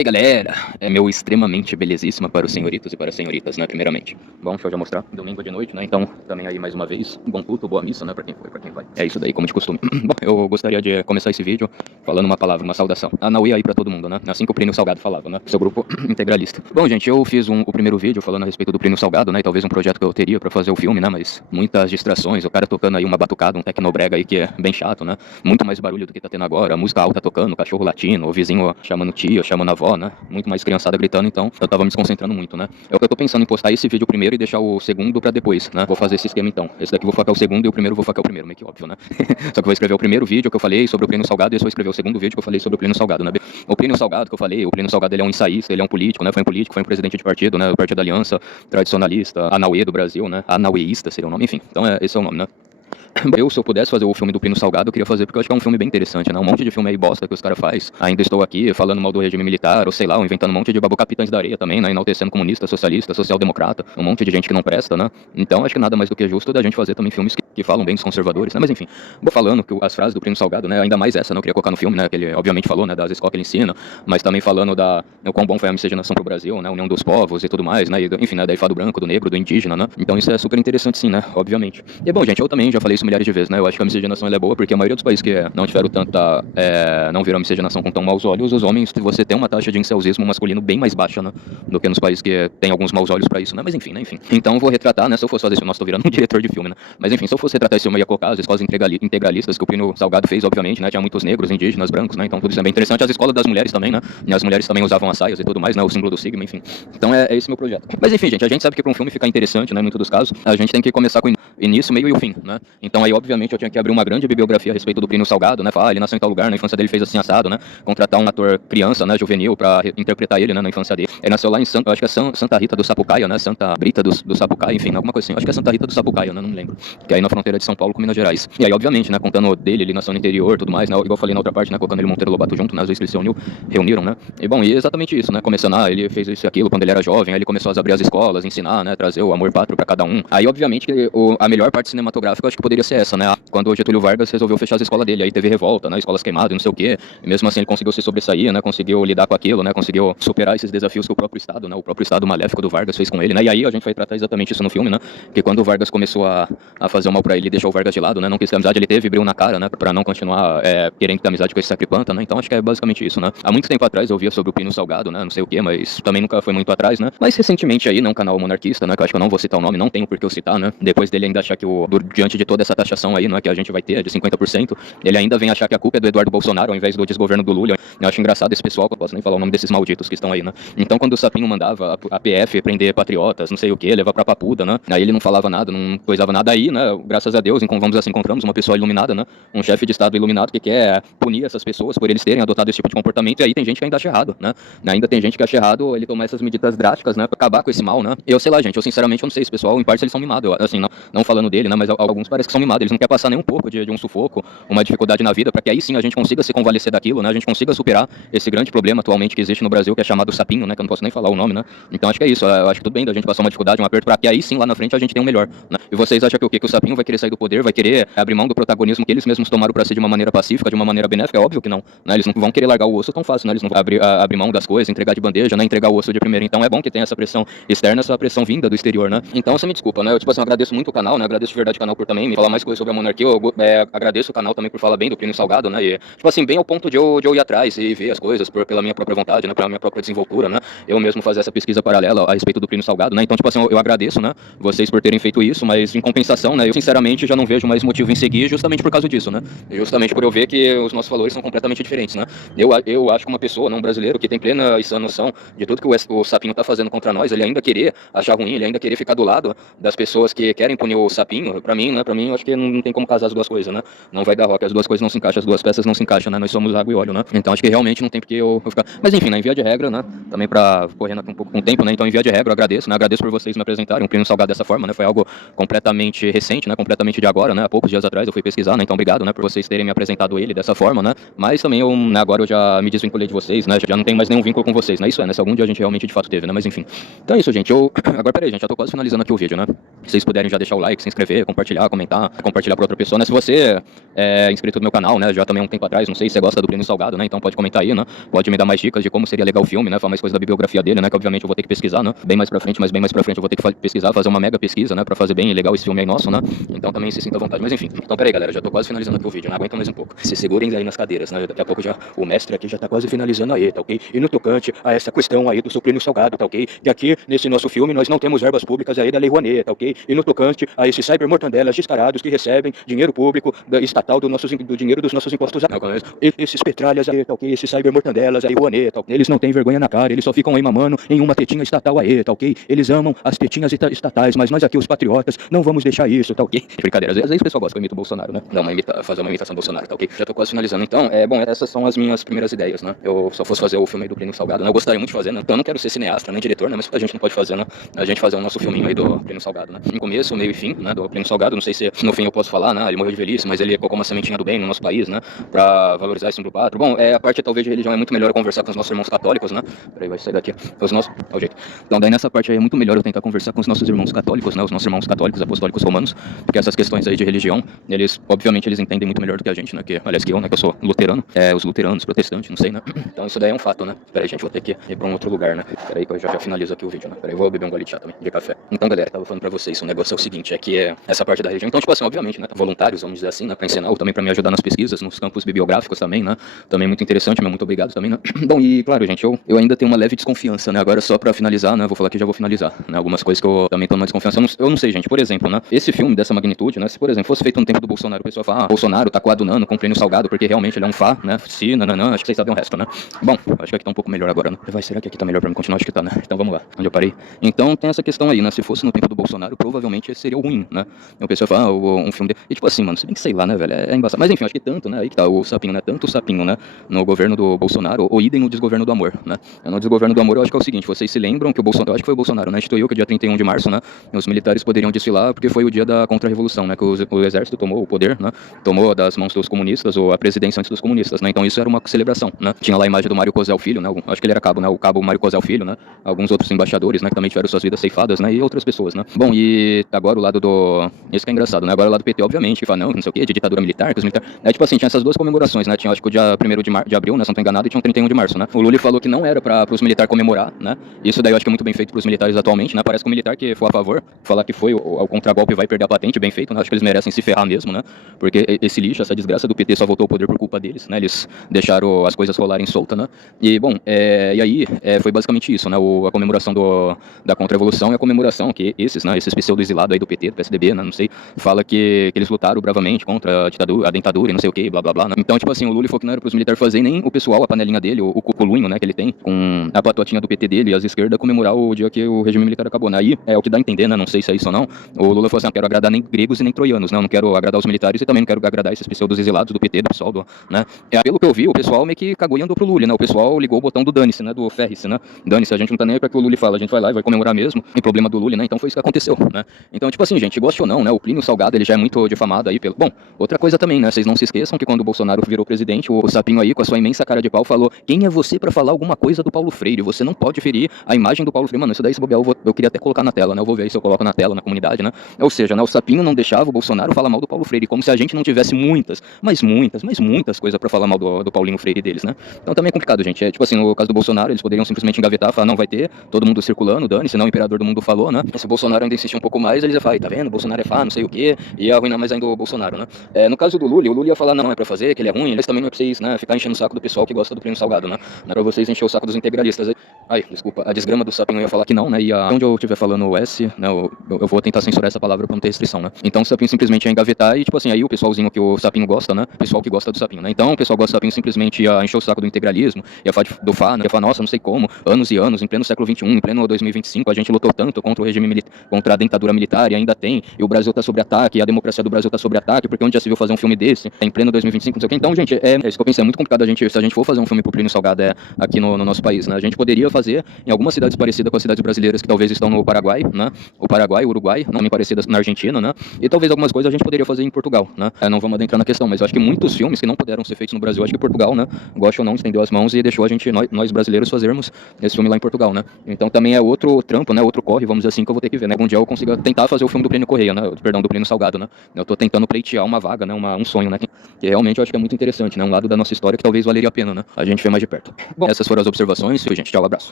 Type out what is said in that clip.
E aí, galera, é meu extremamente belezíssima para os senhoritos e para as senhoritas, né, primeiramente. Bom, deixa eu já mostrar, domingo de noite, né, então também aí mais uma vez, um bom culto, boa missa, né, pra quem foi, pra quem vai. É isso daí, como de costume. Bom, eu gostaria de começar esse vídeo falando uma palavra, uma saudação. Anauê aí pra todo mundo, né, assim que o Plínio Salgado falava, né, seu grupo integralista. Bom, gente, eu fiz o primeiro vídeo falando a respeito do Plínio Salgado, né, e talvez um projeto que eu teria pra fazer o filme, né, mas muitas distrações, o cara tocando aí uma batucada, um tecnobrega aí que é bem chato, né, muito mais barulho do que tá tendo agora, música alta tocando, cachorro latino, o vizinho chamando tia, chamando a avó, né, muito mais criançada gritando, então eu tava me desconcentrando muito, né. Eu tô pensando em postar esse vídeo primeiro e deixar o segundo pra depois, né. Vou fazer esse esquema então. Esse daqui eu vou focar o segundo e o primeiro eu vou focar o primeiro, meio que óbvio, né. Só que eu vou escrever o primeiro vídeo que eu falei sobre o Plínio Salgado e depois vou escrever o segundo vídeo que eu falei sobre o Plínio Salgado, né. O Plínio Salgado que eu falei, o Plínio Salgado ele é um ensaísta, ele é um político, né. Foi um político, foi um presidente de partido, né, do Partido da Aliança, tradicionalista, Anauê do Brasil, né. Anaueísta seria o nome, enfim. Então esse é o nome, né. Se eu pudesse fazer o filme do Plínio Salgado, eu queria fazer porque eu acho que é um filme bem interessante, né? Um monte de filme aí bosta que os caras faz. Ainda estou aqui falando mal do regime militar, ou sei lá, ou inventando um monte de babu capitães da areia também, né? Enaltecendo comunista, socialista, social-democrata, um monte de gente que não presta, né? Então acho que nada mais do que justo da gente fazer também filmes que falam bem dos conservadores, né? Mas enfim, vou falando que as frases do Plínio Salgado, né? Ainda mais essa, né? Eu queria colocar no filme, né? Que ele obviamente falou, né? Das escolas que ele ensina, mas também falando o quão bom foi a miscigenação pro Brasil, né? União dos povos e tudo mais, né? E, enfim, né? Daí fala do branco, do negro, do indígena, né? Então isso é super interessante sim, né? Obviamente. E bom, gente, eu também já falei isso milhares de vezes, né? Eu acho que a miscigenação ela é boa porque a maioria dos países que não tiveram tanta, não viram a miscigenação com tão maus olhos, os homens, você tem uma taxa de incelzismo masculino bem mais baixa, né, do que nos países que tem alguns maus olhos pra isso, né, mas enfim, né, enfim. Então eu vou retratar, né, se eu fosse fazer isso, nossa, tô virando um diretor de filme, né, mas enfim, se eu fosse retratar esse filme, eu ia colocar as escolas integralistas que o Plínio Salgado fez, obviamente, né, tinha muitos negros, indígenas, brancos, né, então tudo isso é bem interessante, as escolas das mulheres também, né, e as mulheres também usavam as saias e tudo mais, né, o símbolo do sigma, enfim. Então é esse meu projeto. Mas enfim, gente, a gente sabe que pra um filme ficar interessante, né, em muitos dos casos, a gente tem que começar com o início, meio e o fim, né, então aí obviamente eu tinha que abrir uma grande bibliografia a respeito do Plínio Salgado, né? Falar, ele nasceu em tal lugar, na infância dele fez assim assado, né? Contratar um ator criança, né? Juvenil pra interpretar ele, né? Na infância dele. Ele nasceu lá em Santa, eu acho que é Santa Rita do Sapucaia, né? Santa Brita do Sapucaia, enfim, alguma coisa assim. Acho que é Santa Rita do Sapucaia, né? Não me lembro. Que é aí na fronteira de São Paulo com Minas Gerais. E aí, obviamente, né? Contando dele, ele nasceu no interior, tudo mais, né? Igual eu falei na outra parte, né? Colocando ele e Monteiro Lobato junto, né? Às vezes eles se reuniram, né? E bom, e exatamente isso, né? Começando, ele fez isso e aquilo quando ele era jovem, aí ele começou a abrir as escolas, ensinar, né? Trazer o amor pátrio pra cada um. Aí, obviamente, que a melhor parte cinematográfica eu acho que poderia ser essa, né? Quando o Getúlio Vargas resolveu fechar as escolas dele, aí teve revolta, né, escolas queimadas, não sei o quê, e mesmo assim ele conseguiu se sobressair, né, conseguiu lidar com aquilo, né, conseguiu superar esses desafios que o próprio Estado, né, o próprio Estado maléfico do Vargas fez com ele, né, e aí a gente vai tratar exatamente isso no filme, né, que quando o Vargas começou a fazer o mal pra ele, deixou o Vargas de lado, né, não quis ter amizade, ele teve brilho na cara, né, pra não continuar querendo ter amizade com esse sacripanta, né, então acho que é basicamente isso, né. Há muito tempo atrás eu via sobre o Plínio Salgado, né, não sei o quê, mas também nunca foi muito atrás, né, mas recentemente aí, né, um canal monarquista, né, que eu acho que eu não vou citar o nome, não tenho por que eu citar, né, depois dele ainda achar que diante de toda essa taxação aí, né, que a gente vai ter de 50%, ele ainda vem achar que a culpa é do Eduardo Bolsonaro ao invés do desgoverno do Lula. Eu acho engraçado esse pessoal, que eu posso nem falar o nome desses malditos que estão aí, né? Então quando o Sapinho mandava a PF prender patriotas, não sei o que, levar pra papuda, né? Aí ele não falava nada, não coisava nada aí, né? Graças a Deus, vamos assim, encontramos uma pessoa iluminada, né? Um chefe de Estado iluminado que quer punir essas pessoas por eles terem adotado esse tipo de comportamento, e aí tem gente que ainda acha errado, né? Ainda tem gente que acha errado ele tomar essas medidas drásticas, né? Pra acabar com esse mal, né? Eu sei lá, gente, eu sinceramente eu não sei, esse pessoal, em parte eles são mimados, assim, não falando dele, né? Mas alguns parece que são mimados, eles não querem passar nem um pouco de um sufoco, uma dificuldade na vida, para que aí sim a gente consiga se convalescer daquilo, né? A gente consiga superar esse grande problema atualmente que existe no Brasil, que é chamado sapinho, né? Que eu não posso nem falar o nome, né? Então acho que é isso. Eu acho que tudo bem da gente passar uma dificuldade, um aperto, para que aí sim lá na frente a gente tenha um melhor, né? E vocês acham que o quê? Que o sapinho vai querer sair do poder, vai querer abrir mão do protagonismo que eles mesmos tomaram para si de uma maneira pacífica, de uma maneira benéfica? É óbvio que não, né? Eles não vão querer largar o osso tão fácil, né? Eles não vão abrir mão das coisas, entregar de bandeja, né? Entregar o osso de primeira. Então é bom que tenha essa pressão externa, essa pressão vinda do exterior, né? Então você me desculpa, né? Eu tipo assim, eu agradeço muito o canal, né? Agradeço de verdade o canal por também me falar mais coisas sobre a monarquia. Eu agradeço o canal também por falar bem do Plínio Salgado, né? E, tipo assim, bem ao ponto de eu ir atrás e ver as coisas pela minha própria vontade, né? Pela minha própria desenvoltura, né? Eu mesmo fazer essa pesquisa paralela a respeito do Plínio Salgado, né? Então, tipo assim, eu agradeço, né? Vocês por terem feito isso, mas em compensação, né? Eu sinceramente já não vejo mais motivo em seguir justamente por causa disso, né? Justamente por eu ver que os nossos valores são completamente diferentes, né? Eu acho que uma pessoa, não um brasileiro, que tem plena e sã noção de tudo que o Sapinho tá fazendo contra nós, ele ainda querer achar ruim, ele ainda querer ficar do lado das pessoas que querem punir o Sapinho, pra mim, né? Pra mim, eu acho que não tem como casar as duas coisas, né? Não vai dar rock, as duas coisas não se encaixam, as duas peças não se encaixam, né? Nós somos água e óleo, né? Então acho que realmente não tem porque eu ficar. Mas enfim, né? Em via de regra, né? Também pra correr um pouco com o tempo, né? Então, em via de regra, eu agradeço, né? Agradeço por vocês me apresentarem um Plínio Salgado dessa forma, né? Foi algo completamente recente, né? Completamente de agora, né? Há poucos dias atrás eu fui pesquisar, né? Então, obrigado, né? Por vocês terem me apresentado ele dessa forma, né? Mas também né, agora eu já me desvinculei de vocês, né? Já não tenho mais nenhum vínculo com vocês, né? Isso é, né? Se algum dia a gente realmente de fato teve, né? Mas enfim. Então é isso, gente. Agora, peraí, gente. Já tô quase finalizando aqui o vídeo, né? Se vocês puderem já deixar o like. like, se inscrever, compartilhar, comentar, compartilhar pra outra pessoa, né? Se você é inscrito no meu canal, né, já também há um tempo atrás, não sei se você gosta do Plínio Salgado, né? Então pode comentar aí, né? Pode me dar mais dicas de como seria legal o filme, né? Falar mais coisa da bibliografia dele, né? Que obviamente eu vou ter que pesquisar, né? Bem mais pra frente, mas bem mais pra frente eu vou ter que pesquisar, fazer uma mega pesquisa, né? Pra fazer bem legal esse filme aí nosso, né? Então também se sinta à vontade. Mas enfim, então peraí, galera, já tô quase finalizando aqui o vídeo, não aguento mais um pouco. Se segurem aí nas cadeiras, né? Daqui a pouco já o mestre aqui já tá quase finalizando aí, tá ok? E no tocante a essa questão aí do seu Plínio Salgado, tá ok? Que aqui nesse nosso filme nós não temos verbas públicas aí da Lei Rouanet, tá ok? E no tocante a esses cybermortandelas descarados que recebem dinheiro público estatal do dinheiro dos nossos impostos. Esses petralhas aí, tá ok? Esses cybermortandelas aí, Rouanet, tá ok? Eles não têm vergonha na cara, eles só ficam aí mamando em uma tetinha estatal aí, tá ok? Eles amam as tetinhas estatais, mas nós aqui os patriotas não vamos deixar isso, tá ok? Brincadeira, às vezes o pessoal gosta que eu imito o Bolsonaro, né? Fazer uma imitação do Bolsonaro, tá ok? Já tô quase finalizando. Então, bom, essas são as minhas primeiras ideias, né? Eu só fosse fazer o filme aí do Plínio Salgado, né? Eu gostaria muito de fazer, né? Então eu não quero ser cineasta, nem diretor, né? Mas a gente não pode fazer, né? A gente fazer o nosso filminho aí do Plínio Salgado, né? Em começo, meio e fim, né? Do Plínio Salgado, não sei se no fim eu posso falar, né? Ele morreu de velhice, mas ele colocou uma sementinha do bem no nosso país, né? Pra valorizar esse símbolo pátrio. Bom, a parte talvez de religião é muito melhor eu conversar com os nossos irmãos católicos, né? Peraí, vai sair daqui. Os nossos... Ó, o jeito. Então daí nessa parte aí é muito melhor eu tentar conversar com os nossos irmãos católicos, né? Os nossos irmãos católicos, apostólicos romanos, porque essas questões aí de religião, eles, obviamente, eles entendem muito melhor do que a gente, né? Aliás, que eu, né? Que eu sou luterano, os luteranos, protestantes, não sei, né? Então isso daí é um fato, né? Peraí, gente, vou ter que ir pra um outro lugar, né? Peraí que eu já finalizo aqui o vídeo, né? Peraí, vou beber um gole de chá também, de café. Então, galera, tava falando pra vocês, o negócio é o seguinte, essa parte da religião. Então, tipo assim, obviamente, né? Voluntários, vamos dizer assim, né? Pra ensinar, ou também pra me ajudar nas pesquisas, nos campos bibliográficos também, né? Também muito interessante, meu muito obrigado também, né? Bom, e claro, gente, eu ainda tenho uma leve desconfiança, né? Agora só pra finalizar, né? Vou falar que já vou finalizar, né? Algumas coisas que eu também tô numa desconfiança. Eu não sei, gente, por exemplo, né? Esse filme dessa magnitude, né? Se, por exemplo, fosse feito no tempo do Bolsonaro, o pessoal fala, Bolsonaro tá coadunando com o Plínio Salgado, porque realmente ele é um fá, né? Sim, nananã, acho que vocês sabem o resto, né? Bom, acho que aqui tá um pouco melhor agora, né? Será que aqui tá melhor pra mim continuar? Acho que tá, né? Então vamos lá, onde eu parei. Então tem essa questão aí, né? Se fosse no tempo do Bolsonaro, provavelmente seria o ruim, né? O pessoal fala, um filme E tipo assim, mano, se bem que sei lá, né, velho? É embaçado. Mas enfim, acho que tanto, né? Aí que tá o sapinho, né? Tanto o sapinho, né? No governo do Bolsonaro, ou idem no desgoverno do amor, né? No desgoverno do amor, eu acho que é o seguinte, vocês se lembram que o Bolsonaro, eu acho que foi o Bolsonaro, né? Instituiu que dia 31 de março, né? Os militares poderiam desfilar porque foi o dia da contra-revolução, né? Que o exército tomou o poder, né? Tomou das mãos dos comunistas, ou a presidência antes dos comunistas, né? Então isso era uma celebração, né? Tinha lá a imagem do Mário Cosel Filho, né? Acho que ele era cabo, né? O cabo Mário Cosel Filho, né? Alguns outros embaixadores, né? Que também tiveram suas vidas ceifadas, né? E outras pessoas, né? Bom, e agora o lado do... Isso que é engraçado, né? Agora o lado do PT, obviamente, que fala, não sei o quê, de ditadura militar, que os militares... Tipo assim, tinha essas duas comemorações, né? Tinha, acho que o dia 1º de abril, né? Se não tô enganado, e tinha o 31 de março, né? O Lula falou que não era para os militares comemorar, né? Isso daí eu acho que é muito bem feito pros militares atualmente, né? Parece que o militar que for a favor, falar que foi o contragolpe vai perder a patente, bem feito, né? Acho que eles merecem se ferrar mesmo, né? Porque esse lixo, essa desgraça do PT só voltou ao poder por culpa deles, né? Eles deixaram as coisas rolarem solta, né? E, bom, e aí foi basicamente isso, né? A comemoração da contra-revolução e a comemoração que esses pseudo-exilados aí do PT, do PSDB, né? Não sei, fala que eles lutaram bravamente contra a ditadura, a dentadura e não sei o que, blá blá blá, né? Então, tipo assim, o Lula falou que não era pros militares fazer, nem o pessoal, a panelinha dele, o cuculunho, né, que ele tem, com a patotinha do PT dele e as esquerdas, comemorar o dia que o regime militar acabou, né? Aí é o que dá a entender, né? Não sei se é isso ou não. O Lula falou assim, não quero agradar nem gregos e nem troianos, né? Eu não quero agradar os militares e também não quero agradar esses pseudos-exilados do PT, do PSOL, né? Pelo que eu vi, o pessoal meio que cagou e andou pro Lula, né? O pessoal ligou o botão do dane-se, né? Do ferre-se, né? Dane-se, a gente não tá nem aí pra que o Lula fala, a gente vai lá e vai comemorar mesmo, tem problema do Lula, né? Então foi isso que aconteceu, né? Então, tipo assim, gente, goste ou não, né? O Plínio Salgado, ele já é muito difamado aí pelo... Bom, outra coisa também, né? Vocês não se esqueçam que quando o Bolsonaro virou presidente, o sapinho aí, com a sua imensa cara de pau, falou, quem é você pra falar alguma coisa do Paulo Freire? Você não pode ferir a imagem do Paulo Freire. Mano, isso daí, se bobear, eu queria até colocar na tela, né? Eu vou ver aí se eu coloco na tela, na comunidade, né? Ou seja, né? O sapinho não deixava o Bolsonaro falar mal do Paulo Freire, como se a gente não tivesse muitas coisas pra falar mal do Paulinho Freire deles, né? Então também é complicado, gente. Tipo assim, no caso do Bolsonaro, eles poderiam simplesmente engavetar, falar, não vai ter, todo mundo circulando, dane-se, não, o imperador do mundo falou, né? E se o Bolsonaro ainda insistir um pouco mais, eles iam falar, tá vendo? O Bolsonaro é fá, não sei o quê, e ia arruinar mais ainda o Bolsonaro, né? No caso do Lula, o Lula ia falar, não, é pra fazer, que ele é ruim, eles também não é pra vocês, né? Ficar enchendo o saco do pessoal que gosta do Plínio Salgado, né? Não é pra vocês encher o saco dos integralistas. Ai, desculpa, a desgrama do sapinho eu ia falar que não, né? E onde eu estiver falando o S, né? Eu vou tentar censurar essa palavra pra não ter restrição, né? Então o sapinho simplesmente ia engavetar e, tipo assim, aí o pessoalzinho que o sapinho gosta, né? O pessoal que gosta do sapinho, né? Então o pessoal gosta do sapinho simplesmente ia encher o saco do integralismo, ia falar do Fá, né? Ia falar, nossa, não sei como, anos e anos, em pleno século XXI, em pleno 2025, a gente lutou tanto contra o regime militar, contra a ditadura militar e ainda tem, e o Brasil tá sob ataque, e a democracia do Brasil tá sob ataque, porque onde já se viu fazer um filme desse, em pleno 2025, não sei o que. Então, gente, é isso que eu pensei, é muito complicado se a gente for fazer um filme pro Plínio Salgado aqui no nosso país, né? A gente poderia fazer em algumas cidades parecidas com as cidades brasileiras que talvez estão no Paraguai, né? O Paraguai, o Uruguai, não me parecidas na Argentina, né? E talvez algumas coisas a gente poderia fazer em Portugal, né? Não vamos adentrar na questão, mas eu acho que muitos filmes que não puderam ser feitos no Brasil, acho que Portugal, né? Gosta ou não, estendeu as mãos e deixou nós brasileiros fazermos esse filme lá em Portugal, né? Então também é outro trampo, né? Outro corre, vamos dizer assim, que eu vou ter que ver, né? Algum dia eu consiga tentar fazer o filme sonho do Plínio Correia, né? Perdão, do Plínio Salgado, né? Eu tô tentando pleitear uma vaga, né? Um sonho, né? Que realmente eu acho que é muito interessante, né? Um lado da nossa história que talvez valeria a pena, né? A gente ver mais de perto. Bom, essas foram as observações, gente. Tchau, abraço.